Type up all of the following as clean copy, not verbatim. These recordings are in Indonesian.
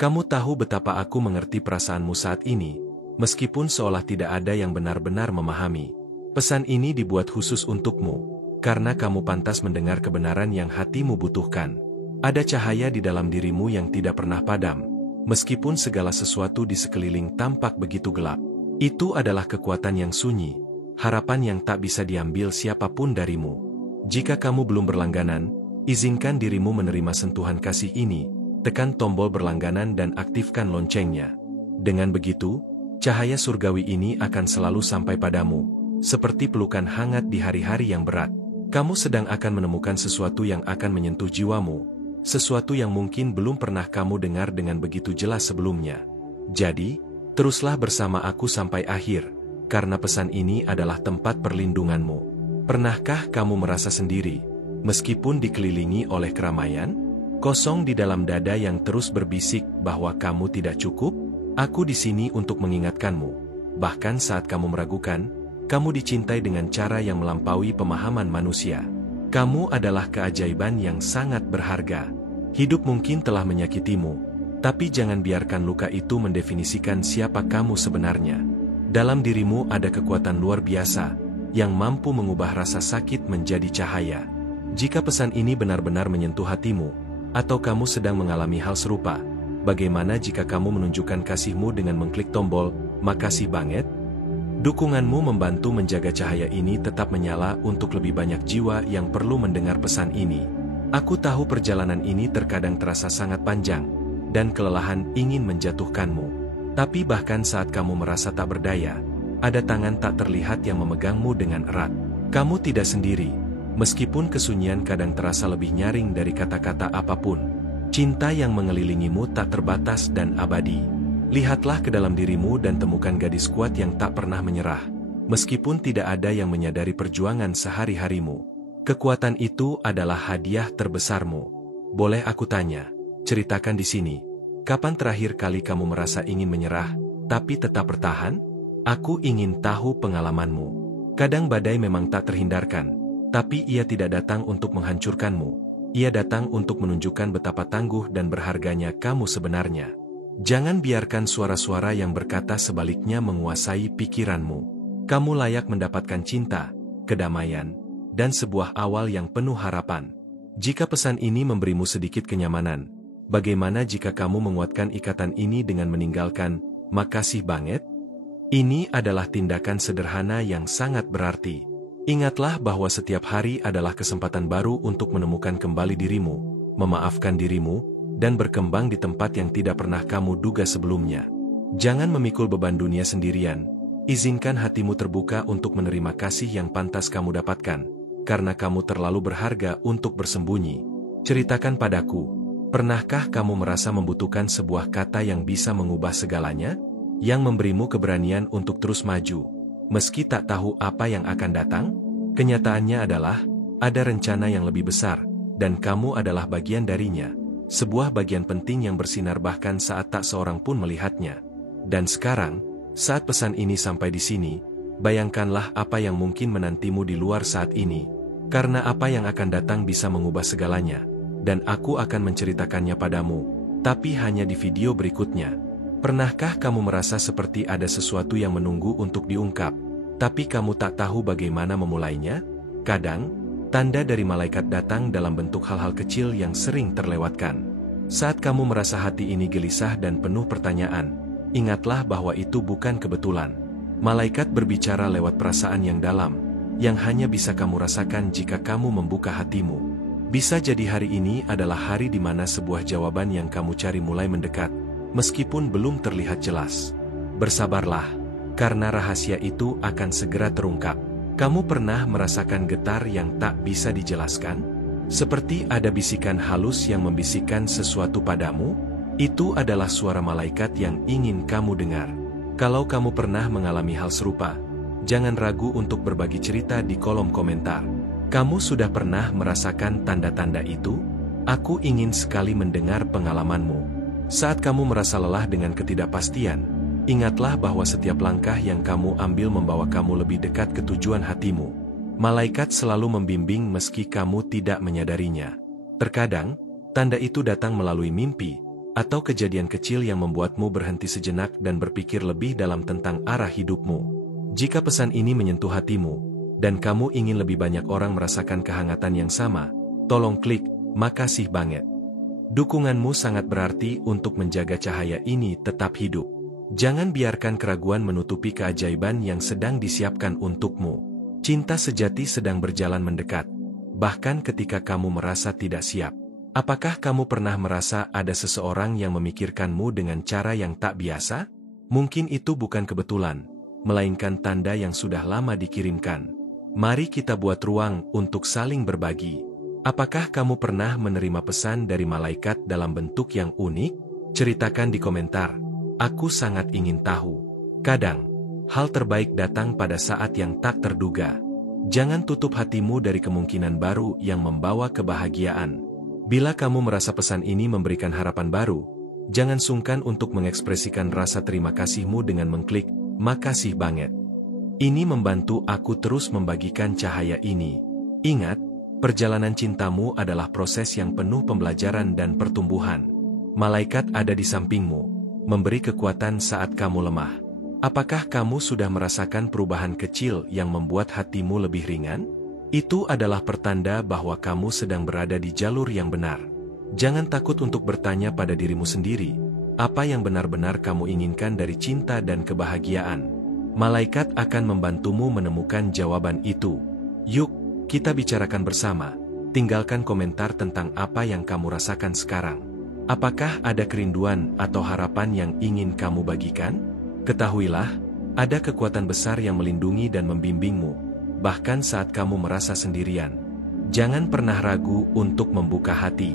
Kamu tahu betapa aku mengerti perasaanmu saat ini, meskipun seolah tidak ada yang benar-benar memahami. Pesan ini dibuat khusus untukmu, karena kamu pantas mendengar kebenaran yang hatimu butuhkan. Ada cahaya di dalam dirimu yang tidak pernah padam, meskipun segala sesuatu di sekeliling tampak begitu gelap. Itu adalah kekuatan yang sunyi, harapan yang tak bisa diambil siapapun darimu. Jika kamu belum berlangganan, izinkan dirimu menerima sentuhan kasih ini. Tekan tombol berlangganan dan aktifkan loncengnya. Dengan begitu, cahaya surgawi ini akan selalu sampai padamu, seperti pelukan hangat di hari-hari yang berat. Kamu sedang akan menemukan sesuatu yang akan menyentuh jiwamu, sesuatu yang mungkin belum pernah kamu dengar dengan begitu jelas sebelumnya. Jadi, teruslah bersama aku sampai akhir, karena pesan ini adalah tempat perlindunganmu. Pernahkah kamu merasa sendiri, meskipun dikelilingi oleh keramaian? Kosong di dalam dada yang terus berbisik bahwa kamu tidak cukup? Aku di sini untuk mengingatkanmu. Bahkan saat kamu meragukan, kamu dicintai dengan cara yang melampaui pemahaman manusia. Kamu adalah keajaiban yang sangat berharga. Hidup mungkin telah menyakitimu, tapi jangan biarkan luka itu mendefinisikan siapa kamu sebenarnya. Dalam dirimu ada kekuatan luar biasa, yang mampu mengubah rasa sakit menjadi cahaya. Jika pesan ini benar-benar menyentuh hatimu, atau kamu sedang mengalami hal serupa, bagaimana jika kamu menunjukkan kasihmu dengan mengklik tombol "Makasih banget"? Dukunganmu membantu menjaga cahaya ini tetap menyala untuk lebih banyak jiwa yang perlu mendengar pesan ini. Aku tahu perjalanan ini terkadang terasa sangat panjang, dan kelelahan ingin menjatuhkanmu. Tapi bahkan saat kamu merasa tak berdaya, ada tangan tak terlihat yang memegangmu dengan erat. Kamu tidak sendiri. Meskipun kesunyian kadang terasa lebih nyaring dari kata-kata apapun, cinta yang mengelilingimu tak terbatas dan abadi. Lihatlah ke dalam dirimu dan temukan gadis kuat yang tak pernah menyerah. Meskipun tidak ada yang menyadari perjuangan sehari-harimu, kekuatan itu adalah hadiah terbesarmu. Boleh aku tanya, ceritakan di sini, kapan terakhir kali kamu merasa ingin menyerah, tapi tetap bertahan? Aku ingin tahu pengalamanmu. Kadang badai memang tak terhindarkan, tapi ia tidak datang untuk menghancurkanmu. Ia datang untuk menunjukkan betapa tangguh dan berharganya kamu sebenarnya. Jangan biarkan suara-suara yang berkata sebaliknya menguasai pikiranmu. Kamu layak mendapatkan cinta, kedamaian, dan sebuah awal yang penuh harapan. Jika pesan ini memberimu sedikit kenyamanan, bagaimana jika kamu menguatkan ikatan ini dengan meninggalkan "Makasih banget"? Ini adalah tindakan sederhana yang sangat berarti. Ingatlah bahwa setiap hari adalah kesempatan baru untuk menemukan kembali dirimu, memaafkan dirimu, dan berkembang di tempat yang tidak pernah kamu duga sebelumnya. Jangan memikul beban dunia sendirian. Izinkan hatimu terbuka untuk menerima kasih yang pantas kamu dapatkan, karena kamu terlalu berharga untuk bersembunyi. Ceritakan padaku, pernahkah kamu merasa membutuhkan sebuah kata yang bisa mengubah segalanya? Yang memberimu keberanian untuk terus maju, meski tak tahu apa yang akan datang? Kenyataannya adalah, ada rencana yang lebih besar, dan kamu adalah bagian darinya. Sebuah bagian penting yang bersinar bahkan saat tak seorang pun melihatnya. Dan sekarang, saat pesan ini sampai di sini, bayangkanlah apa yang mungkin menantimu di luar saat ini. Karena apa yang akan datang bisa mengubah segalanya, dan aku akan menceritakannya padamu, tapi hanya di video berikutnya. Pernahkah kamu merasa seperti ada sesuatu yang menunggu untuk diungkap, tapi kamu tak tahu bagaimana memulainya? Kadang, tanda dari malaikat datang dalam bentuk hal-hal kecil yang sering terlewatkan. Saat kamu merasa hati ini gelisah dan penuh pertanyaan, ingatlah bahwa itu bukan kebetulan. Malaikat berbicara lewat perasaan yang dalam, yang hanya bisa kamu rasakan jika kamu membuka hatimu. Bisa jadi hari ini adalah hari di mana sebuah jawaban yang kamu cari mulai mendekat, meskipun belum terlihat jelas. Bersabarlah, karena rahasia itu akan segera terungkap. Kamu pernah merasakan getar yang tak bisa dijelaskan? Seperti ada bisikan halus yang membisikkan sesuatu padamu? Itu adalah suara malaikat yang ingin kamu dengar. Kalau kamu pernah mengalami hal serupa, jangan ragu untuk berbagi cerita di kolom komentar. Kamu sudah pernah merasakan tanda-tanda itu? Aku ingin sekali mendengar pengalamanmu. Saat kamu merasa lelah dengan ketidakpastian, ingatlah bahwa setiap langkah yang kamu ambil membawa kamu lebih dekat ke tujuan hatimu. Malaikat selalu membimbing meski kamu tidak menyadarinya. Terkadang, tanda itu datang melalui mimpi, atau kejadian kecil yang membuatmu berhenti sejenak dan berpikir lebih dalam tentang arah hidupmu. Jika pesan ini menyentuh hatimu, dan kamu ingin lebih banyak orang merasakan kehangatan yang sama, tolong klik, makasih banget. Dukunganmu sangat berarti untuk menjaga cahaya ini tetap hidup. Jangan biarkan keraguan menutupi keajaiban yang sedang disiapkan untukmu. Cinta sejati sedang berjalan mendekat, bahkan ketika kamu merasa tidak siap. Apakah kamu pernah merasa ada seseorang yang memikirkanmu dengan cara yang tak biasa? Mungkin itu bukan kebetulan, melainkan tanda yang sudah lama dikirimkan. Mari kita buat ruang untuk saling berbagi. Apakah kamu pernah menerima pesan dari malaikat dalam bentuk yang unik? Ceritakan di komentar. Aku sangat ingin tahu. Kadang, hal terbaik datang pada saat yang tak terduga. Jangan tutup hatimu dari kemungkinan baru yang membawa kebahagiaan. Bila kamu merasa pesan ini memberikan harapan baru, jangan sungkan untuk mengekspresikan rasa terima kasihmu dengan mengklik, makasih banget. Ini membantu aku terus membagikan cahaya ini. Ingat, perjalanan cintamu adalah proses yang penuh pembelajaran dan pertumbuhan. Malaikat ada di sampingmu, memberi kekuatan saat kamu lemah. Apakah kamu sudah merasakan perubahan kecil yang membuat hatimu lebih ringan? Itu adalah pertanda bahwa kamu sedang berada di jalur yang benar. Jangan takut untuk bertanya pada dirimu sendiri, apa yang benar-benar kamu inginkan dari cinta dan kebahagiaan. Malaikat akan membantumu menemukan jawaban itu. Yuk, kita bicarakan bersama. Tinggalkan komentar tentang apa yang kamu rasakan sekarang. Apakah ada kerinduan atau harapan yang ingin kamu bagikan? Ketahuilah, ada kekuatan besar yang melindungi dan membimbingmu, bahkan saat kamu merasa sendirian. Jangan pernah ragu untuk membuka hati.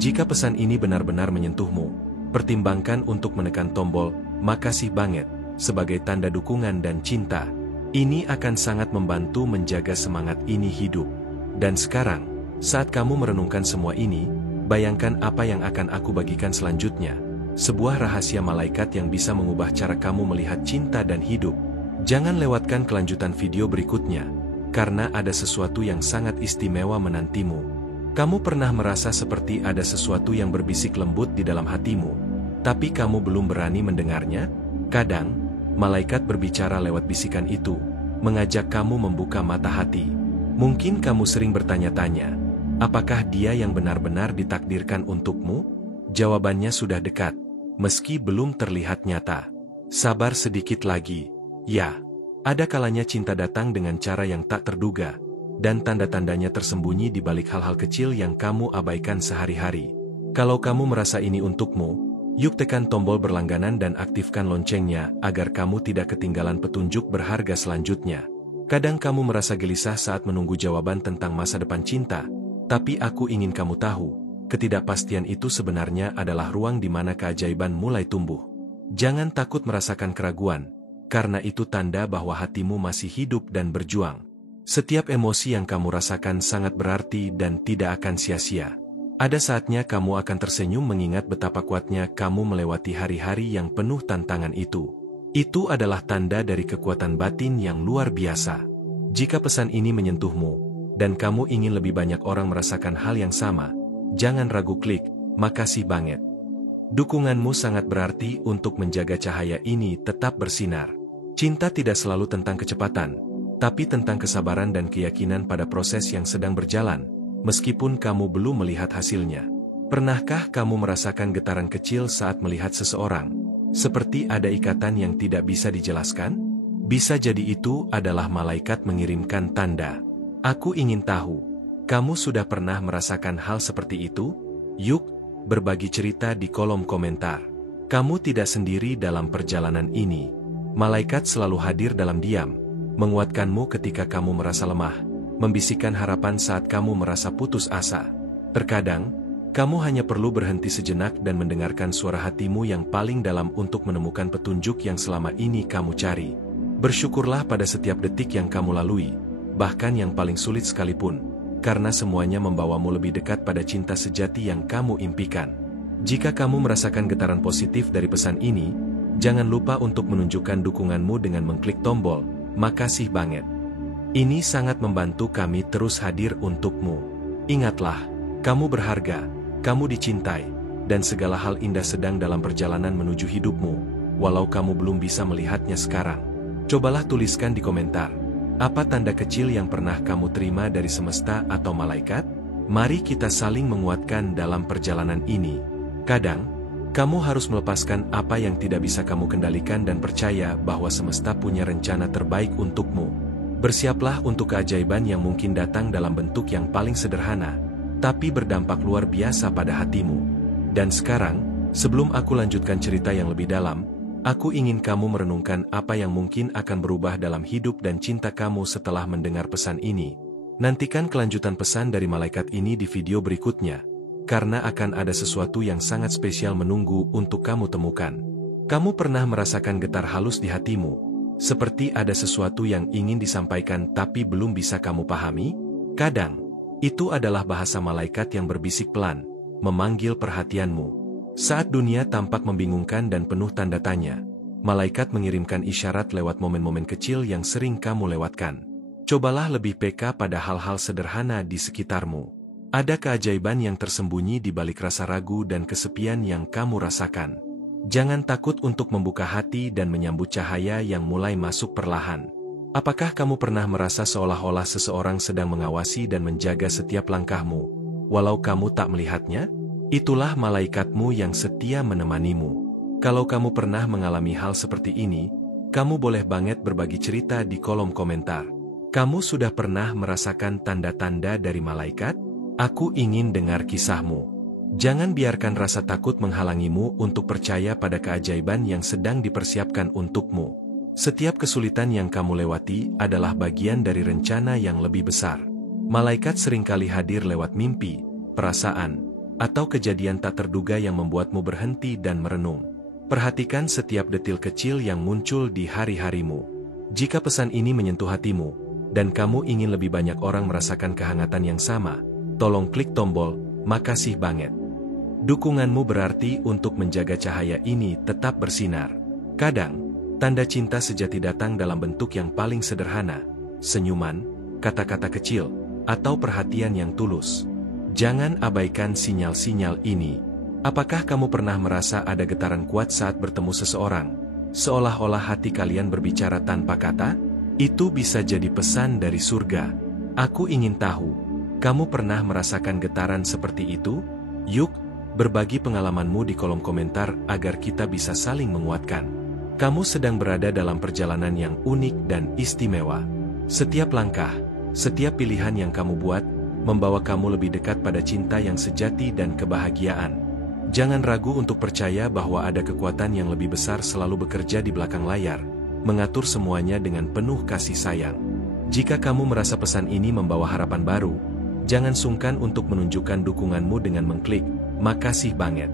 Jika pesan ini benar-benar menyentuhmu, pertimbangkan untuk menekan tombol "Makasih banget" sebagai tanda dukungan dan cinta. Ini akan sangat membantu menjaga semangat ini hidup. Dan sekarang, saat kamu merenungkan semua ini, bayangkan apa yang akan aku bagikan selanjutnya. Sebuah rahasia malaikat yang bisa mengubah cara kamu melihat cinta dan hidup. Jangan lewatkan kelanjutan video berikutnya, karena ada sesuatu yang sangat istimewa menantimu. Kamu pernah merasa seperti ada sesuatu yang berbisik lembut di dalam hatimu, tapi kamu belum berani mendengarnya? Kadang, malaikat berbicara lewat bisikan itu, mengajak kamu membuka mata hati. Mungkin kamu sering bertanya-tanya, apakah dia yang benar-benar ditakdirkan untukmu? Jawabannya sudah dekat, meski belum terlihat nyata. Sabar sedikit lagi. Ya, ada kalanya cinta datang dengan cara yang tak terduga, dan tanda-tandanya tersembunyi di balik hal-hal kecil yang kamu abaikan sehari-hari. Kalau kamu merasa ini untukmu, yuk tekan tombol berlangganan dan aktifkan loncengnya agar kamu tidak ketinggalan petunjuk berharga selanjutnya. Kadang kamu merasa gelisah saat menunggu jawaban tentang masa depan cinta, tapi aku ingin kamu tahu, ketidakpastian itu sebenarnya adalah ruang di mana keajaiban mulai tumbuh. Jangan takut merasakan keraguan, karena itu tanda bahwa hatimu masih hidup dan berjuang. Setiap emosi yang kamu rasakan sangat berarti dan tidak akan sia-sia. Ada saatnya kamu akan tersenyum mengingat betapa kuatnya kamu melewati hari-hari yang penuh tantangan itu. Itu adalah tanda dari kekuatan batin yang luar biasa. Jika pesan ini menyentuhmu, dan kamu ingin lebih banyak orang merasakan hal yang sama, jangan ragu klik, makasih banget. Dukunganmu sangat berarti untuk menjaga cahaya ini tetap bersinar. Cinta tidak selalu tentang kecepatan, tapi tentang kesabaran dan keyakinan pada proses yang sedang berjalan, meskipun kamu belum melihat hasilnya. Pernahkah kamu merasakan getaran kecil saat melihat seseorang, seperti ada ikatan yang tidak bisa dijelaskan? Bisa jadi itu adalah malaikat mengirimkan tanda. Aku ingin tahu, kamu sudah pernah merasakan hal seperti itu? Yuk, berbagi cerita di kolom komentar. Kamu tidak sendiri dalam perjalanan ini. Malaikat selalu hadir dalam diam, menguatkanmu ketika kamu merasa lemah, membisikkan harapan saat kamu merasa putus asa. Terkadang, kamu hanya perlu berhenti sejenak dan mendengarkan suara hatimu yang paling dalam untuk menemukan petunjuk yang selama ini kamu cari. Bersyukurlah pada setiap detik yang kamu lalui, bahkan yang paling sulit sekalipun, karena semuanya membawamu lebih dekat pada cinta sejati yang kamu impikan. Jika kamu merasakan getaran positif dari pesan ini, jangan lupa untuk menunjukkan dukunganmu dengan mengklik tombol "Makasih banget". Ini sangat membantu kami terus hadir untukmu. Ingatlah, kamu berharga, kamu dicintai, dan segala hal indah sedang dalam perjalanan menuju hidupmu, walau kamu belum bisa melihatnya sekarang. Cobalah tuliskan di komentar, apa tanda kecil yang pernah kamu terima dari semesta atau malaikat? Mari kita saling menguatkan dalam perjalanan ini. Kadang, kamu harus melepaskan apa yang tidak bisa kamu kendalikan dan percaya bahwa semesta punya rencana terbaik untukmu. Bersiaplah untuk keajaiban yang mungkin datang dalam bentuk yang paling sederhana, tapi berdampak luar biasa pada hatimu. Dan sekarang, sebelum aku lanjutkan cerita yang lebih dalam, aku ingin kamu merenungkan apa yang mungkin akan berubah dalam hidup dan cinta kamu setelah mendengar pesan ini. Nantikan kelanjutan pesan dari malaikat ini di video berikutnya, karena akan ada sesuatu yang sangat spesial menunggu untuk kamu temukan. Kamu pernah merasakan getar halus di hatimu, seperti ada sesuatu yang ingin disampaikan tapi belum bisa kamu pahami? Kadang, itu adalah bahasa malaikat yang berbisik pelan, memanggil perhatianmu. Saat dunia tampak membingungkan dan penuh tanda tanya, malaikat mengirimkan isyarat lewat momen-momen kecil yang sering kamu lewatkan. Cobalah lebih peka pada hal-hal sederhana di sekitarmu. Ada keajaiban yang tersembunyi di balik rasa ragu dan kesepian yang kamu rasakan. Jangan takut untuk membuka hati dan menyambut cahaya yang mulai masuk perlahan. Apakah kamu pernah merasa seolah-olah seseorang sedang mengawasi dan menjaga setiap langkahmu, walau kamu tak melihatnya? Itulah malaikatmu yang setia menemanimu. Kalau kamu pernah mengalami hal seperti ini, kamu boleh banget berbagi cerita di kolom komentar. Kamu sudah pernah merasakan tanda-tanda dari malaikat? Aku ingin dengar kisahmu. Jangan biarkan rasa takut menghalangimu untuk percaya pada keajaiban yang sedang dipersiapkan untukmu. Setiap kesulitan yang kamu lewati adalah bagian dari rencana yang lebih besar. Malaikat seringkali hadir lewat mimpi, perasaan, atau kejadian tak terduga yang membuatmu berhenti dan merenung. Perhatikan setiap detil kecil yang muncul di hari-harimu. Jika pesan ini menyentuh hatimu, dan kamu ingin lebih banyak orang merasakan kehangatan yang sama, tolong klik tombol "Makasih banget". Dukunganmu berarti untuk menjaga cahaya ini tetap bersinar. Kadang, tanda cinta sejati datang dalam bentuk yang paling sederhana, senyuman, kata-kata kecil, atau perhatian yang tulus. Jangan abaikan sinyal-sinyal ini. Apakah kamu pernah merasa ada getaran kuat saat bertemu seseorang, seolah-olah hati kalian berbicara tanpa kata? Itu bisa jadi pesan dari surga. Aku ingin tahu, kamu pernah merasakan getaran seperti itu? Yuk, berbagi pengalamanmu di kolom komentar agar kita bisa saling menguatkan. Kamu sedang berada dalam perjalanan yang unik dan istimewa. Setiap langkah, setiap pilihan yang kamu buat, membawa kamu lebih dekat pada cinta yang sejati dan kebahagiaan. Jangan ragu untuk percaya bahwa ada kekuatan yang lebih besar selalu bekerja di belakang layar, mengatur semuanya dengan penuh kasih sayang. Jika kamu merasa pesan ini membawa harapan baru, jangan sungkan untuk menunjukkan dukunganmu dengan mengklik "Makasih banget".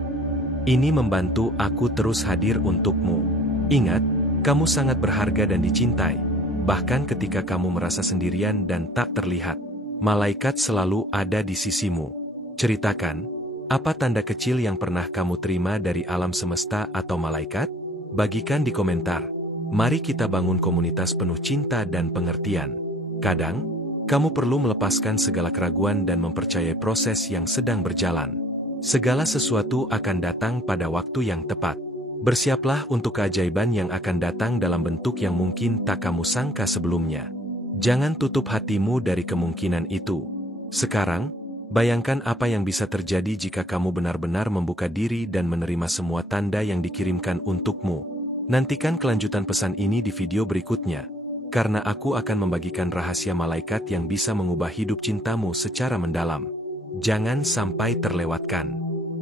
Ini membantu aku terus hadir untukmu. Ingat, kamu sangat berharga dan dicintai. Bahkan ketika kamu merasa sendirian dan tak terlihat, malaikat selalu ada di sisimu. Ceritakan, apa tanda kecil yang pernah kamu terima dari alam semesta atau malaikat? Bagikan di komentar. Mari kita bangun komunitas penuh cinta dan pengertian. Kadang, kamu perlu melepaskan segala keraguan dan mempercayai proses yang sedang berjalan. Segala sesuatu akan datang pada waktu yang tepat. Bersiaplah untuk keajaiban yang akan datang dalam bentuk yang mungkin tak kamu sangka sebelumnya. Jangan tutup hatimu dari kemungkinan itu. Sekarang, bayangkan apa yang bisa terjadi jika kamu benar-benar membuka diri dan menerima semua tanda yang dikirimkan untukmu. Nantikan kelanjutan pesan ini di video berikutnya, karena aku akan membagikan rahasia malaikat yang bisa mengubah hidup cintamu secara mendalam. Jangan sampai terlewatkan.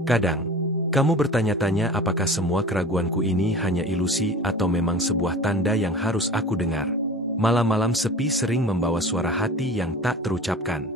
Kadang, kamu bertanya-tanya apakah semua keraguanku ini hanya ilusi atau memang sebuah tanda yang harus aku dengar. Malam-malam sepi sering membawa suara hati yang tak terucapkan.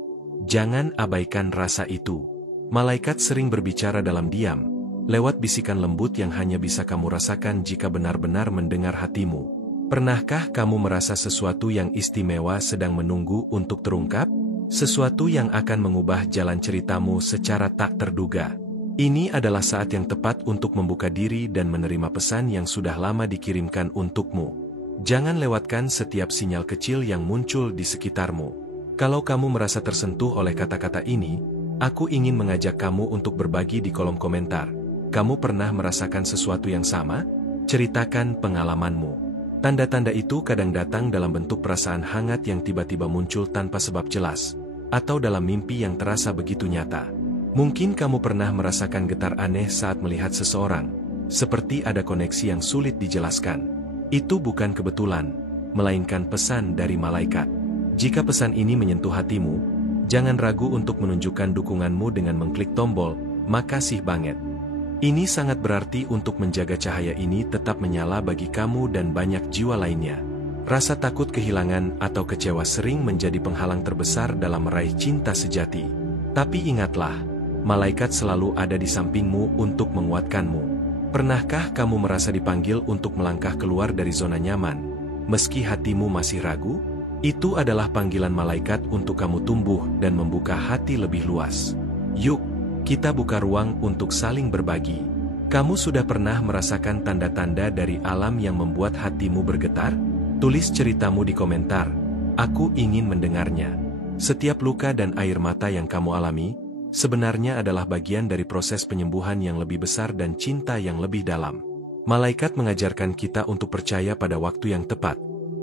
Jangan abaikan rasa itu. Malaikat sering berbicara dalam diam, lewat bisikan lembut yang hanya bisa kamu rasakan jika benar-benar mendengar hatimu. Pernahkah kamu merasa sesuatu yang istimewa sedang menunggu untuk terungkap? Sesuatu yang akan mengubah jalan ceritamu secara tak terduga. Ini adalah saat yang tepat untuk membuka diri dan menerima pesan yang sudah lama dikirimkan untukmu. Jangan lewatkan setiap sinyal kecil yang muncul di sekitarmu. Kalau kamu merasa tersentuh oleh kata-kata ini, aku ingin mengajak kamu untuk berbagi di kolom komentar. kamu pernah merasakan sesuatu yang sama? Ceritakan pengalamanmu. Tanda-tanda itu kadang datang dalam bentuk perasaan hangat yang tiba-tiba muncul tanpa sebab jelas, atau dalam mimpi yang terasa begitu nyata. Mungkin kamu pernah merasakan getar aneh saat melihat seseorang, seperti ada koneksi yang sulit dijelaskan. Itu bukan kebetulan, melainkan pesan dari malaikat. Jika pesan ini menyentuh hatimu, jangan ragu untuk menunjukkan dukunganmu dengan mengklik tombol "Makasih banget". Ini sangat berarti untuk menjaga cahaya ini tetap menyala bagi kamu dan banyak jiwa lainnya. Rasa takut kehilangan atau kecewa sering menjadi penghalang terbesar dalam meraih cinta sejati. Tapi ingatlah, malaikat selalu ada di sampingmu untuk menguatkanmu. Pernahkah kamu merasa dipanggil untuk melangkah keluar dari zona nyaman, meski hatimu masih ragu? Itu adalah panggilan malaikat untuk kamu tumbuh dan membuka hati lebih luas. Yuk, kita buka ruang untuk saling berbagi. Kamu sudah pernah merasakan tanda-tanda dari alam yang membuat hatimu bergetar? Tulis ceritamu di komentar. Aku ingin mendengarnya. Setiap luka dan air mata yang kamu alami, sebenarnya adalah bagian dari proses penyembuhan yang lebih besar dan cinta yang lebih dalam. Malaikat mengajarkan kita untuk percaya pada waktu yang tepat,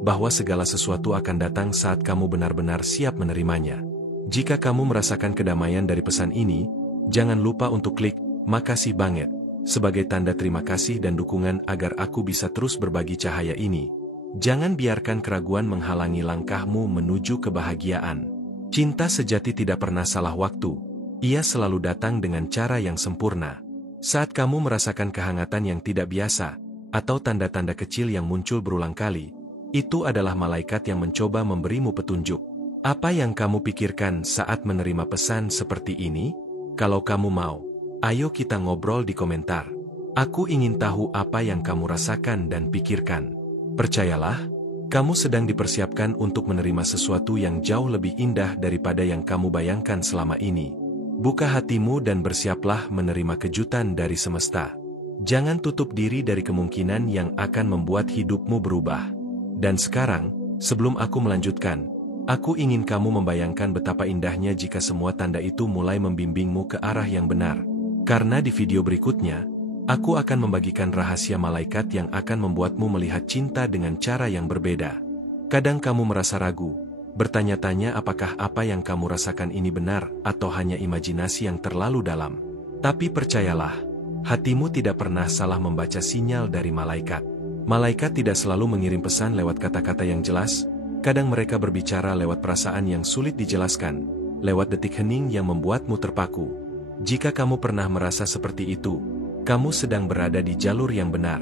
bahwa segala sesuatu akan datang saat kamu benar-benar siap menerimanya. Jika kamu merasakan kedamaian dari pesan ini, jangan lupa untuk klik "Makasih banget" sebagai tanda terima kasih dan dukungan agar aku bisa terus berbagi cahaya ini. Jangan biarkan keraguan menghalangi langkahmu menuju kebahagiaan. Cinta sejati tidak pernah salah waktu. Ia selalu datang dengan cara yang sempurna. Saat kamu merasakan kehangatan yang tidak biasa, atau tanda-tanda kecil yang muncul berulang kali, itu adalah malaikat yang mencoba memberimu petunjuk. Apa yang kamu pikirkan saat menerima pesan seperti ini? Kalau kamu mau, ayo kita ngobrol di komentar. Aku ingin tahu apa yang kamu rasakan dan pikirkan. Percayalah, kamu sedang dipersiapkan untuk menerima sesuatu yang jauh lebih indah daripada yang kamu bayangkan selama ini. Buka hatimu dan bersiaplah menerima kejutan dari semesta. Jangan tutup diri dari kemungkinan yang akan membuat hidupmu berubah. Dan sekarang, sebelum aku melanjutkan, aku ingin kamu membayangkan betapa indahnya jika semua tanda itu mulai membimbingmu ke arah yang benar. Karena di video berikutnya, aku akan membagikan rahasia malaikat yang akan membuatmu melihat cinta dengan cara yang berbeda. Kadang kamu merasa ragu, bertanya-tanya apakah apa yang kamu rasakan ini benar atau hanya imajinasi yang terlalu dalam. Tapi percayalah, hatimu tidak pernah salah membaca sinyal dari malaikat. Malaikat tidak selalu mengirim pesan lewat kata-kata yang jelas, kadang mereka berbicara lewat perasaan yang sulit dijelaskan, lewat detik hening yang membuatmu terpaku. Jika kamu pernah merasa seperti itu, kamu sedang berada di jalur yang benar.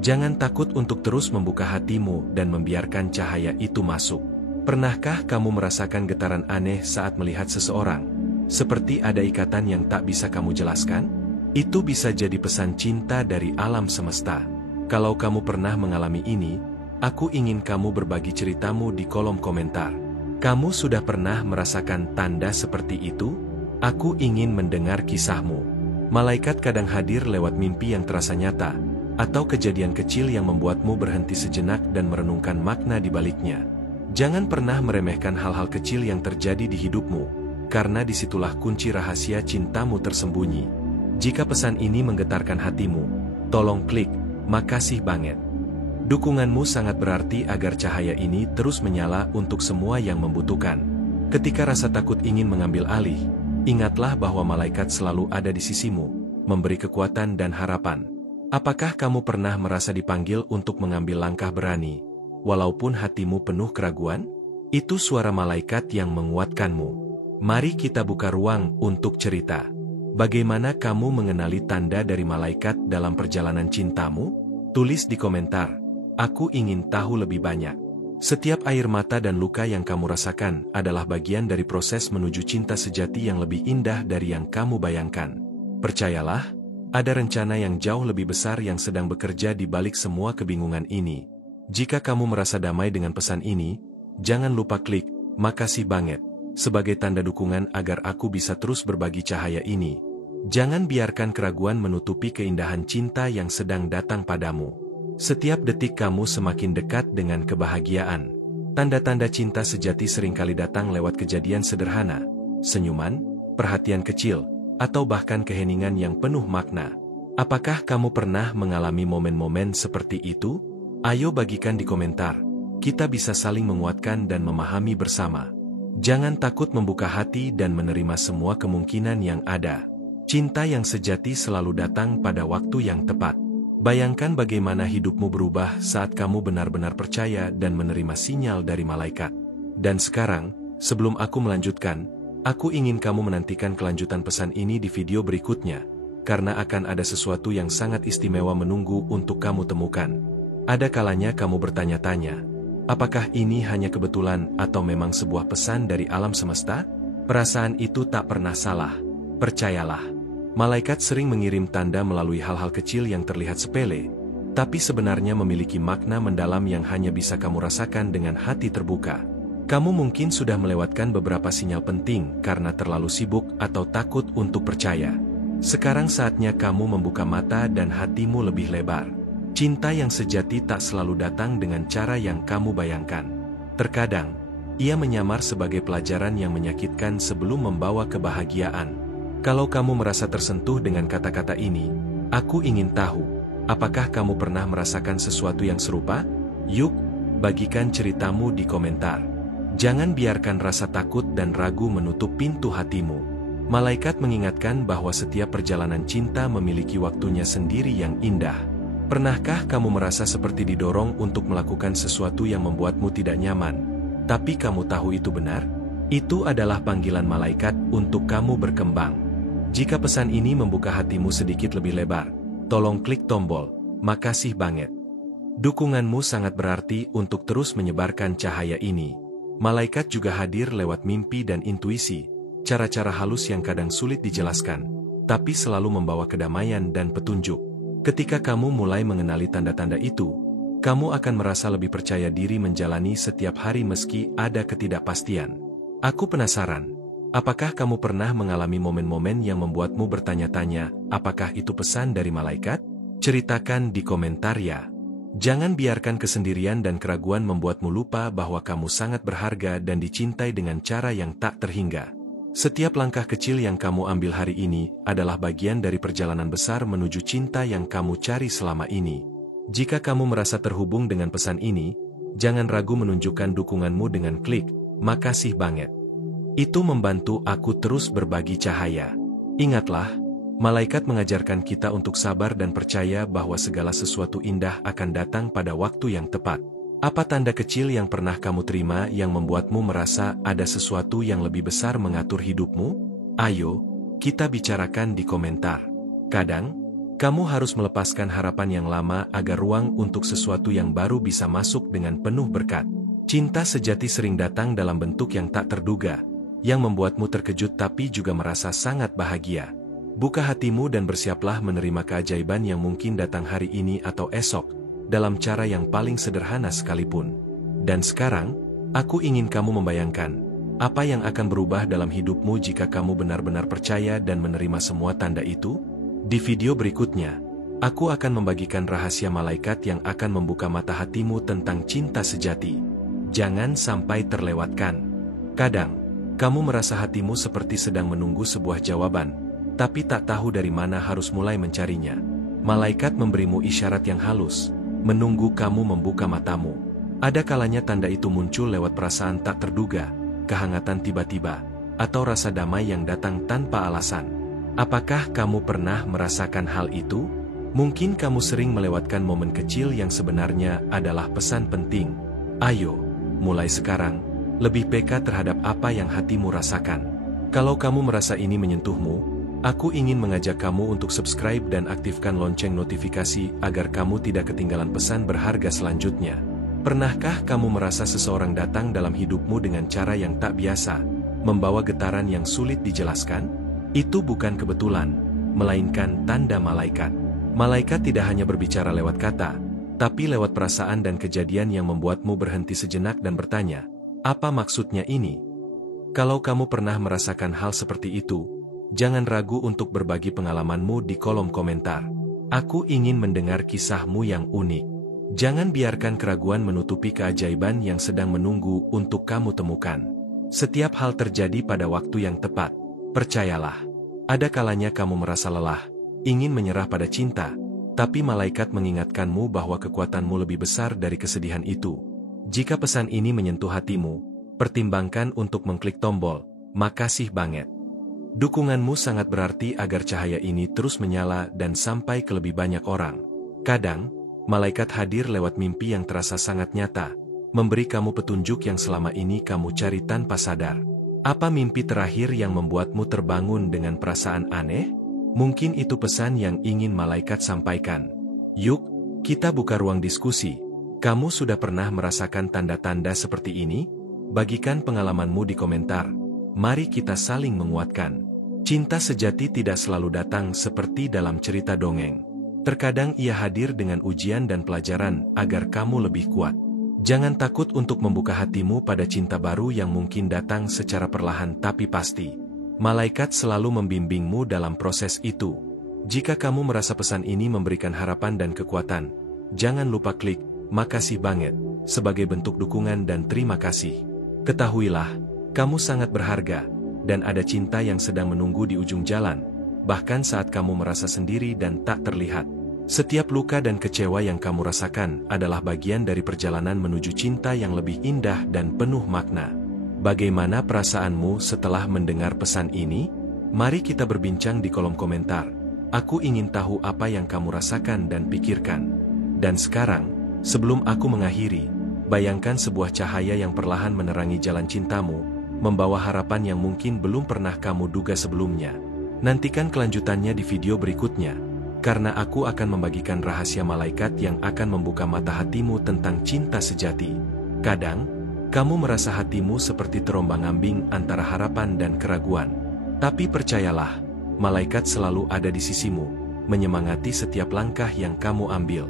Jangan takut untuk terus membuka hatimu dan membiarkan cahaya itu masuk. Pernahkah kamu merasakan getaran aneh saat melihat seseorang? Seperti ada ikatan yang tak bisa kamu jelaskan? Itu bisa jadi pesan cinta dari alam semesta. Kalau kamu pernah mengalami ini, aku ingin kamu berbagi ceritamu di kolom komentar. Kamu sudah pernah merasakan tanda seperti itu? Aku ingin mendengar kisahmu. Malaikat kadang hadir lewat mimpi yang terasa nyata, atau kejadian kecil yang membuatmu berhenti sejenak dan merenungkan makna di baliknya. Jangan pernah meremehkan hal-hal kecil yang terjadi di hidupmu, karena disitulah kunci rahasia cintamu tersembunyi. Jika pesan ini menggetarkan hatimu, tolong klik "Makasih banget". Dukunganmu sangat berarti agar cahaya ini terus menyala untuk semua yang membutuhkan. Ketika rasa takut ingin mengambil alih, ingatlah bahwa malaikat selalu ada di sisimu, memberi kekuatan dan harapan. Apakah kamu pernah merasa dipanggil untuk mengambil langkah berani, walaupun hatimu penuh keraguan? Itu suara malaikat yang menguatkanmu. Mari kita buka ruang untuk cerita. Bagaimana kamu mengenali tanda dari malaikat dalam perjalanan cintamu? Tulis di komentar. Aku ingin tahu lebih banyak. Setiap air mata dan luka yang kamu rasakan adalah bagian dari proses menuju cinta sejati yang lebih indah dari yang kamu bayangkan. Percayalah, ada rencana yang jauh lebih besar yang sedang bekerja di balik semua kebingungan ini. Jika kamu merasa damai dengan pesan ini, jangan lupa klik "Makasih banget" sebagai tanda dukungan agar aku bisa terus berbagi cahaya ini. Jangan biarkan keraguan menutupi keindahan cinta yang sedang datang padamu. Setiap detik kamu semakin dekat dengan kebahagiaan. Tanda-tanda cinta sejati seringkali datang lewat kejadian sederhana, senyuman, perhatian kecil, atau bahkan keheningan yang penuh makna. Apakah kamu pernah mengalami momen-momen seperti itu? Ayo bagikan di komentar. Kita bisa saling menguatkan dan memahami bersama. Jangan takut membuka hati dan menerima semua kemungkinan yang ada. Cinta yang sejati selalu datang pada waktu yang tepat. Bayangkan bagaimana hidupmu berubah saat kamu benar-benar percaya dan menerima sinyal dari malaikat. Dan sekarang, sebelum aku melanjutkan, aku ingin kamu menantikan kelanjutan pesan ini di video berikutnya, karena akan ada sesuatu yang sangat istimewa menunggu untuk kamu temukan. Ada kalanya kamu bertanya-tanya, apakah ini hanya kebetulan atau memang sebuah pesan dari alam semesta? Perasaan itu tak pernah salah. Percayalah. Malaikat sering mengirim tanda melalui hal-hal kecil yang terlihat sepele, tapi sebenarnya memiliki makna mendalam yang hanya bisa kamu rasakan dengan hati terbuka. Kamu mungkin sudah melewatkan beberapa sinyal penting karena terlalu sibuk atau takut untuk percaya. Sekarang saatnya kamu membuka mata dan hatimu lebih lebar. Cinta yang sejati tak selalu datang dengan cara yang kamu bayangkan. Terkadang, ia menyamar sebagai pelajaran yang menyakitkan sebelum membawa kebahagiaan. Kalau kamu merasa tersentuh dengan kata-kata ini, aku ingin tahu, apakah kamu pernah merasakan sesuatu yang serupa? Yuk, bagikan ceritamu di komentar. Jangan biarkan rasa takut dan ragu menutup pintu hatimu. Malaikat mengingatkan bahwa setiap perjalanan cinta memiliki waktunya sendiri yang indah. Pernahkah kamu merasa seperti didorong untuk melakukan sesuatu yang membuatmu tidak nyaman, tapi kamu tahu itu benar? Itu adalah panggilan malaikat untuk kamu berkembang. Jika pesan ini membuka hatimu sedikit lebih lebar, tolong klik tombol "Makasih banget". Dukunganmu sangat berarti untuk terus menyebarkan cahaya ini. Malaikat juga hadir lewat mimpi dan intuisi, cara-cara halus yang kadang sulit dijelaskan, tapi selalu membawa kedamaian dan petunjuk. Ketika kamu mulai mengenali tanda-tanda itu, kamu akan merasa lebih percaya diri menjalani setiap hari meski ada ketidakpastian. Aku penasaran. Apakah kamu pernah mengalami momen-momen yang membuatmu bertanya-tanya, apakah itu pesan dari malaikat? Ceritakan di komentar ya. Jangan biarkan kesendirian dan keraguan membuatmu lupa bahwa kamu sangat berharga dan dicintai dengan cara yang tak terhingga. Setiap langkah kecil yang kamu ambil hari ini adalah bagian dari perjalanan besar menuju cinta yang kamu cari selama ini. Jika kamu merasa terhubung dengan pesan ini, jangan ragu menunjukkan dukunganmu dengan klik "Makasih banget". Itu membantu aku terus berbagi cahaya. Ingatlah, malaikat mengajarkan kita untuk sabar dan percaya bahwa segala sesuatu indah akan datang pada waktu yang tepat. Apa tanda kecil yang pernah kamu terima yang membuatmu merasa ada sesuatu yang lebih besar mengatur hidupmu? Ayo, kita bicarakan di komentar. Kadang, kamu harus melepaskan harapan yang lama agar ruang untuk sesuatu yang baru bisa masuk dengan penuh berkat. Cinta sejati sering datang dalam bentuk yang tak terduga, yang membuatmu terkejut tapi juga merasa sangat bahagia. Buka hatimu dan bersiaplah menerima keajaiban yang mungkin datang hari ini atau esok, dalam cara yang paling sederhana sekalipun. Dan sekarang, aku ingin kamu membayangkan, apa yang akan berubah dalam hidupmu jika kamu benar-benar percaya dan menerima semua tanda itu? Di video berikutnya, aku akan membagikan rahasia malaikat yang akan membuka mata hatimu tentang cinta sejati. Jangan sampai terlewatkan. Kadang, kamu merasa hatimu seperti sedang menunggu sebuah jawaban, tapi tak tahu dari mana harus mulai mencarinya. Malaikat memberimu isyarat yang halus, menunggu kamu membuka matamu. Ada kalanya tanda itu muncul lewat perasaan tak terduga, kehangatan tiba-tiba, atau rasa damai yang datang tanpa alasan. Apakah kamu pernah merasakan hal itu? Mungkin kamu sering melewatkan momen kecil yang sebenarnya adalah pesan penting. Ayo, mulai sekarang, lebih peka terhadap apa yang hatimu rasakan. Kalau kamu merasa ini menyentuhmu, aku ingin mengajak kamu untuk subscribe dan aktifkan lonceng notifikasi agar kamu tidak ketinggalan pesan berharga selanjutnya. Pernahkah kamu merasa seseorang datang dalam hidupmu dengan cara yang tak biasa, membawa getaran yang sulit dijelaskan? Itu bukan kebetulan, melainkan tanda malaikat. Malaikat tidak hanya berbicara lewat kata, tapi lewat perasaan dan kejadian yang membuatmu berhenti sejenak dan bertanya, apa maksudnya ini? Kalau kamu pernah merasakan hal seperti itu, jangan ragu untuk berbagi pengalamanmu di kolom komentar. Aku ingin mendengar kisahmu yang unik. Jangan biarkan keraguan menutupi keajaiban yang sedang menunggu untuk kamu temukan. Setiap hal terjadi pada waktu yang tepat. Percayalah, ada kalanya kamu merasa lelah, ingin menyerah pada cinta, tapi malaikat mengingatkanmu bahwa kekuatanmu lebih besar dari kesedihan itu. Jika pesan ini menyentuh hatimu, pertimbangkan untuk mengklik tombol "Makasih banget". Dukunganmu sangat berarti agar cahaya ini terus menyala dan sampai ke lebih banyak orang. Kadang, malaikat hadir lewat mimpi yang terasa sangat nyata, memberi kamu petunjuk yang selama ini kamu cari tanpa sadar. Apa mimpi terakhir yang membuatmu terbangun dengan perasaan aneh? Mungkin itu pesan yang ingin malaikat sampaikan. Yuk, kita buka ruang diskusi. Kamu sudah pernah merasakan tanda-tanda seperti ini? Bagikan pengalamanmu di komentar. Mari kita saling menguatkan. Cinta sejati tidak selalu datang seperti dalam cerita dongeng. Terkadang ia hadir dengan ujian dan pelajaran agar kamu lebih kuat. Jangan takut untuk membuka hatimu pada cinta baru yang mungkin datang secara perlahan tapi pasti. Malaikat selalu membimbingmu dalam proses itu. Jika kamu merasa pesan ini memberikan harapan dan kekuatan, jangan lupa klik "Makasih banget" sebagai bentuk dukungan dan terima kasih. Ketahuilah, kamu sangat berharga, dan ada cinta yang sedang menunggu di ujung jalan, bahkan saat kamu merasa sendiri dan tak terlihat. Setiap luka dan kecewa yang kamu rasakan adalah bagian dari perjalanan menuju cinta yang lebih indah dan penuh makna. Bagaimana perasaanmu setelah mendengar pesan ini? Mari kita berbincang di kolom komentar. Aku ingin tahu apa yang kamu rasakan dan pikirkan. Dan sekarang, sebelum aku mengakhiri, bayangkan sebuah cahaya yang perlahan menerangi jalan cintamu, membawa harapan yang mungkin belum pernah kamu duga sebelumnya. Nantikan kelanjutannya di video berikutnya, karena aku akan membagikan rahasia malaikat yang akan membuka mata hatimu tentang cinta sejati. Kadang, kamu merasa hatimu seperti terombang-ambing antara harapan dan keraguan. Tapi percayalah, malaikat selalu ada di sisimu, menyemangati setiap langkah yang kamu ambil.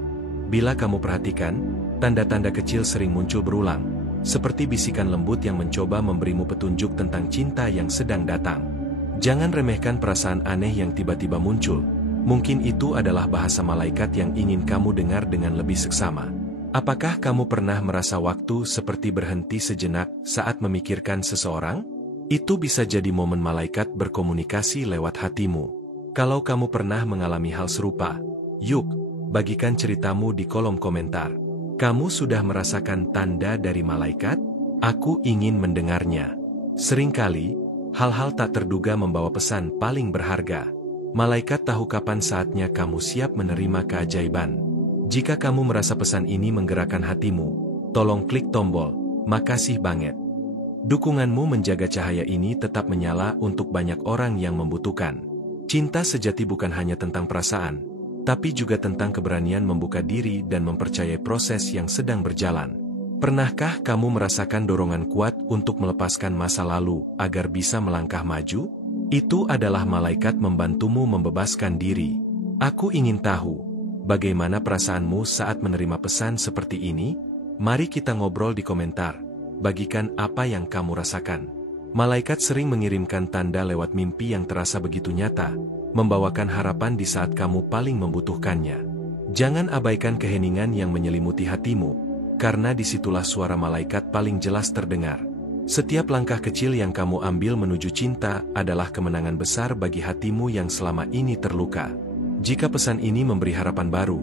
Bila kamu perhatikan, tanda-tanda kecil sering muncul berulang, seperti bisikan lembut yang mencoba memberimu petunjuk tentang cinta yang sedang datang. Jangan remehkan perasaan aneh yang tiba-tiba muncul. Mungkin itu adalah bahasa malaikat yang ingin kamu dengar dengan lebih seksama. Apakah kamu pernah merasa waktu seperti berhenti sejenak saat memikirkan seseorang? Itu bisa jadi momen malaikat berkomunikasi lewat hatimu. Kalau kamu pernah mengalami hal serupa, yuk, bagikan ceritamu di kolom komentar. Kamu sudah merasakan tanda dari malaikat? Aku ingin mendengarnya. Seringkali, hal-hal tak terduga membawa pesan paling berharga. Malaikat tahu kapan saatnya kamu siap menerima keajaiban. Jika kamu merasa pesan ini menggerakkan hatimu, tolong klik tombol "Makasih banget". Dukunganmu menjaga cahaya ini tetap menyala untuk banyak orang yang membutuhkan. Cinta sejati bukan hanya tentang perasaan, tapi juga tentang keberanian membuka diri dan mempercayai proses yang sedang berjalan. Pernahkah kamu merasakan dorongan kuat untuk melepaskan masa lalu agar bisa melangkah maju? Itu adalah malaikat membantumu membebaskan diri. Aku ingin tahu, bagaimana perasaanmu saat menerima pesan seperti ini? Mari kita ngobrol di komentar. Bagikan apa yang kamu rasakan. Malaikat sering mengirimkan tanda lewat mimpi yang terasa begitu nyata, membawakan harapan di saat kamu paling membutuhkannya. Jangan abaikan keheningan yang menyelimuti hatimu, karena disitulah suara malaikat paling jelas terdengar. Setiap langkah kecil yang kamu ambil menuju cinta adalah kemenangan besar bagi hatimu yang selama ini terluka. Jika pesan ini memberi harapan baru,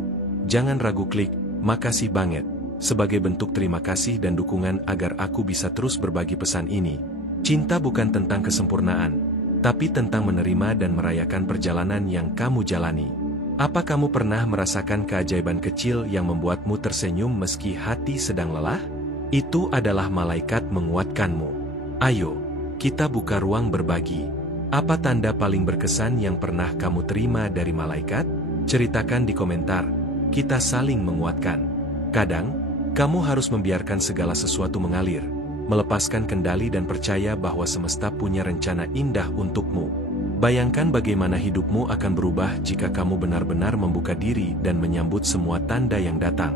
jangan ragu klik "Makasih banget" sebagai bentuk terima kasih dan dukungan agar aku bisa terus berbagi pesan ini. Cinta bukan tentang kesempurnaan, tapi tentang menerima dan merayakan perjalanan yang kamu jalani. Apa kamu pernah merasakan keajaiban kecil yang membuatmu tersenyum meski hati sedang lelah? Itu adalah malaikat menguatkanmu. Ayo, kita buka ruang berbagi. Apa tanda paling berkesan yang pernah kamu terima dari malaikat? Ceritakan di komentar. Kita saling menguatkan. Kadang, kamu harus membiarkan segala sesuatu mengalir, melepaskan kendali dan percaya bahwa semesta punya rencana indah untukmu. Bayangkan bagaimana hidupmu akan berubah jika kamu benar-benar membuka diri dan menyambut semua tanda yang datang.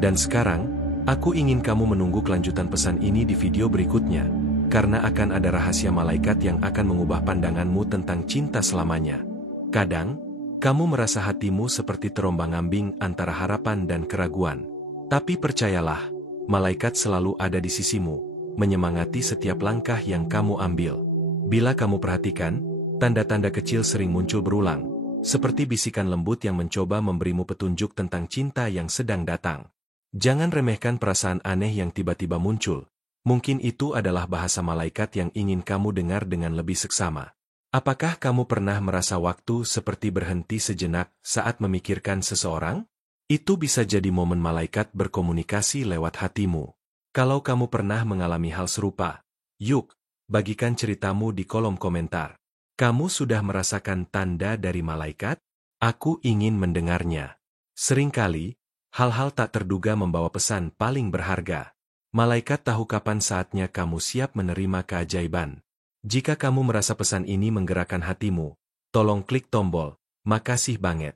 Dan sekarang, aku ingin kamu menunggu kelanjutan pesan ini di video berikutnya, karena akan ada rahasia malaikat yang akan mengubah pandanganmu tentang cinta selamanya. Kadang, kamu merasa hatimu seperti terombang-ambing antara harapan dan keraguan. Tapi percayalah, malaikat selalu ada di sisimu, menyemangati setiap langkah yang kamu ambil. Bila kamu perhatikan, tanda-tanda kecil sering muncul berulang, seperti bisikan lembut yang mencoba memberimu petunjuk tentang cinta yang sedang datang. Jangan remehkan perasaan aneh yang tiba-tiba muncul. Mungkin itu adalah bahasa malaikat yang ingin kamu dengar dengan lebih seksama. Apakah kamu pernah merasa waktu seperti berhenti sejenak saat memikirkan seseorang? Itu bisa jadi momen malaikat berkomunikasi lewat hatimu. Kalau kamu pernah mengalami hal serupa, yuk, bagikan ceritamu di kolom komentar. Kamu sudah merasakan tanda dari malaikat? Aku ingin mendengarnya. Seringkali, hal-hal tak terduga membawa pesan paling berharga. Malaikat tahu kapan saatnya kamu siap menerima keajaiban. Jika kamu merasa pesan ini menggerakkan hatimu, tolong klik tombol "Makasih banget".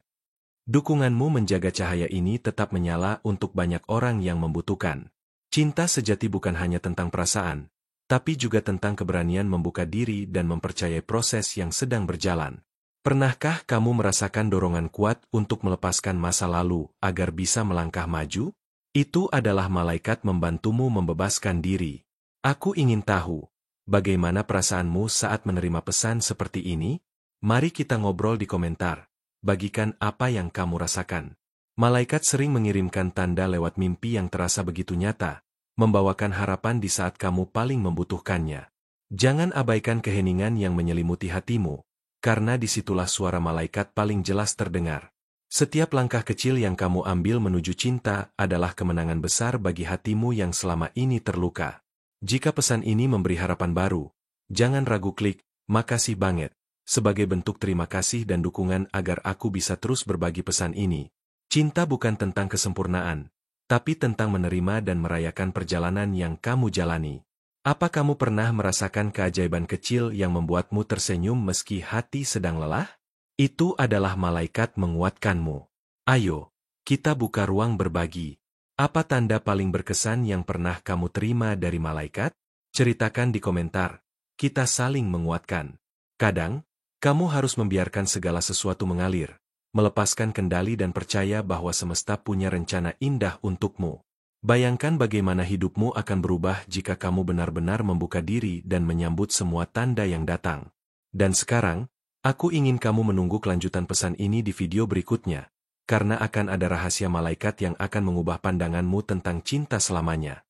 Dukunganmu menjaga cahaya ini tetap menyala untuk banyak orang yang membutuhkan. Cinta sejati bukan hanya tentang perasaan, tapi juga tentang keberanian membuka diri dan mempercayai proses yang sedang berjalan. Pernahkah kamu merasakan dorongan kuat untuk melepaskan masa lalu agar bisa melangkah maju? Itu adalah malaikat membantumu membebaskan diri. Aku ingin tahu, bagaimana perasaanmu saat menerima pesan seperti ini? Mari kita ngobrol di komentar. Bagikan apa yang kamu rasakan. Malaikat sering mengirimkan tanda lewat mimpi yang terasa begitu nyata, membawakan harapan di saat kamu paling membutuhkannya. Jangan abaikan keheningan yang menyelimuti hatimu, karena disitulah suara malaikat paling jelas terdengar. Setiap langkah kecil yang kamu ambil menuju cinta adalah kemenangan besar bagi hatimu yang selama ini terluka. Jika pesan ini memberi harapan baru, jangan ragu klik "Makasih banget" sebagai bentuk terima kasih dan dukungan agar aku bisa terus berbagi pesan ini. Cinta bukan tentang kesempurnaan, tapi tentang menerima dan merayakan perjalanan yang kamu jalani. Apa kamu pernah merasakan keajaiban kecil yang membuatmu tersenyum meski hati sedang lelah? Itu adalah malaikat menguatkanmu. Ayo, kita buka ruang berbagi. Apa tanda paling berkesan yang pernah kamu terima dari malaikat? Ceritakan di komentar. Kita saling menguatkan. Kadang, kamu harus membiarkan segala sesuatu mengalir, melepaskan kendali dan percaya bahwa semesta punya rencana indah untukmu. Bayangkan bagaimana hidupmu akan berubah jika kamu benar-benar membuka diri dan menyambut semua tanda yang datang. Dan sekarang, aku ingin kamu menunggu kelanjutan pesan ini di video berikutnya, karena akan ada rahasia malaikat yang akan mengubah pandanganmu tentang cinta selamanya.